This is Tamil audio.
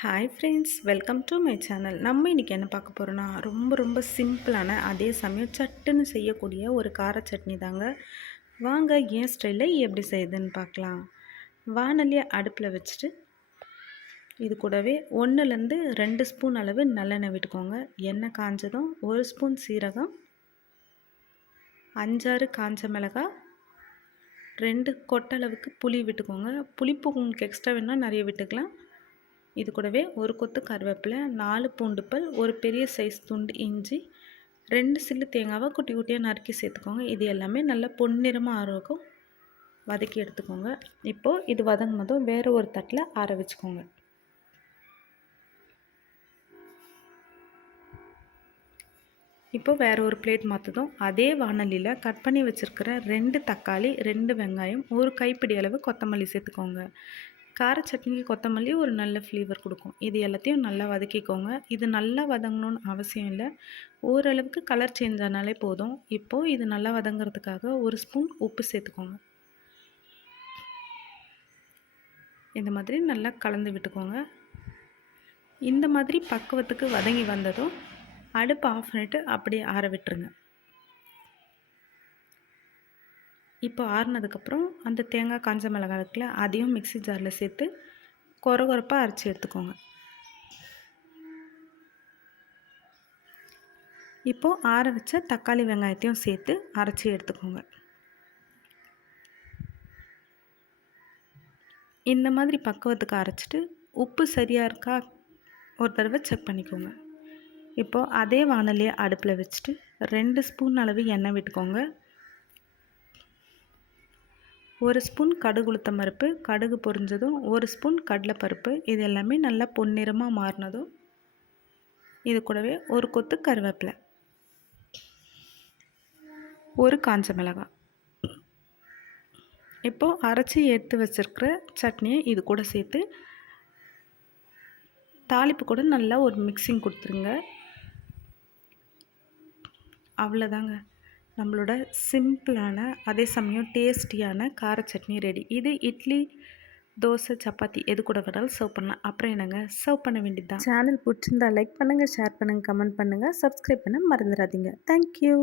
Hi friends, welcome to my channel. நம்ம இன்றைக்கி என்ன பார்க்க போகிறோன்னா, ரொம்ப சிம்பிளான அதே சமயம் சட்டுன்னு செய்யக்கூடிய ஒரு கார சட்னி தாங்க. வாங்க என் ஸ்டைலில் எப்படி செய்யுதுன்னு பார்க்கலாம். வானலியை அடுப்பில் வச்சுட்டு இது கூடவே 1லேருந்து 2 ஸ்பூன் அளவு நல்லெண்ணெய் விட்டுக்கோங்க. எண்ணெய் காஞ்சதும் 1 ஸ்பூன் சீரகம், 5-6 காஞ்ச மிளகாய், 2 கொட்டளவுக்கு புளி விட்டுக்கோங்க. புளிப்பு உங்களுக்கு எக்ஸ்ட்ரா வேணுன்னா நிறைய விட்டுக்கலாம். இது கூடவே ஒரு கொத்து கருவேப்பிலை, 4 பூண்டு பல், ஒரு பெரிய சைஸ் துண்டு இஞ்சி, 2 சில்லு தேங்காவை குட்டி குட்டியாக நறுக்கி சேர்த்துக்கோங்க. இது எல்லாமே நல்லா பொன்னிறமாக ஆரோக்கும் வதக்கி எடுத்துக்கோங்க. இப்போது இது வதங்கினதும் வேறு ஒரு தட்டில் ஆற வச்சுக்கோங்க. இப்போ வேறு ஒரு பிளேட் மாற்றதும் அதே வானலியில் கட் பண்ணி வச்சுருக்கிற 2 தக்காளி, 2 வெங்காயம், ஒரு கைப்பிடி அளவு கொத்தமல்லி சேர்த்துக்கோங்க. கார சட்னிக்கு கொத்தமல்லி ஒரு நல்ல ஃப்ளேவர் கொடுக்கும். இது எல்லாத்தையும் நல்லா வதக்கிக்கோங்க. இது நல்லா வதங்கணும்னு அவசியம் இல்லை, ஓரளவுக்கு கலர் சேஞ்ச் ஆனாலே போதும். இப்போது இது நல்லா வதங்கிறதுக்காக 1 ஸ்பூன் உப்பு சேர்த்துக்கோங்க. இந்த மாதிரி நல்லா கலந்து விட்டுக்கோங்க. இந்த மாதிரி பக்குவத்துக்கு வதங்கி வந்ததும் அடுப்பு ஆஃப் பண்ணிவிட்டு அப்படியே ஆற விட்டுருங்க. இப்போ ஆறுனதுக்கப்புறம் அந்த தேங்காய் காஞ்ச மிளகாய் இருக்குல்ல, அதையும் மிக்ஸி ஜாரில் சேர்த்து கொரகொரப்பாக அரைச்சி எடுத்துக்கோங்க. இப்போது ஆற வச்ச தக்காளி வெங்காயத்தையும் சேர்த்து அரைச்சி எடுத்துக்கோங்க. இந்த மாதிரி பக்குவத்துக்கு அரைச்சிட்டு உப்பு சரியாக இருக்கா ஒரு தடவை செக் பண்ணிக்கோங்க. இப்போது அதே வானலியை அடுப்பில் வச்சுட்டு 2 ஸ்பூன் அளவு எண்ணெய் விட்டுக்கோங்க. 1 ஸ்பூன் கடுகு உளுத்தம் பருப்பு, கடுகு பொரிஞ்சதும் 1 ஸ்பூன் கடலைப்பருப்பு, இது எல்லாமே நல்லா பொன்னிறமாக மாறினதும் இது கூடவே ஒரு கொத்து கருவேப்பிலை, ஒரு காஞ்ச மிளகாய். இப்போது அரைச்சி எடுத்து வச்சுருக்கிற சட்னியை இது கூட சேர்த்து தாளிப்பு கூட நல்லா ஒரு மிக்சிங் கொடுத்துருங்க. அவ்வளோதாங்க, நம்மளோட சிம்பிளான அதே சமயம் டேஸ்டியான கார சட்னி ரெடி. இது இட்லி, தோசை, சப்பாத்தி எது கூட வேணாலும் சர்வ் பண்ணலாம். அப்புறம் என்னங்க, சர்வ் பண்ண வேண்டியது தான். சேனல் பிடிச்சிருந்தா லைக் பண்ணுங்கள், ஷேர் பண்ணுங்கள், கமெண்ட் பண்ணுங்கள், சப்ஸ்கிரைப் பண்ண மறந்துடாதீங்க. தேங்க்யூ.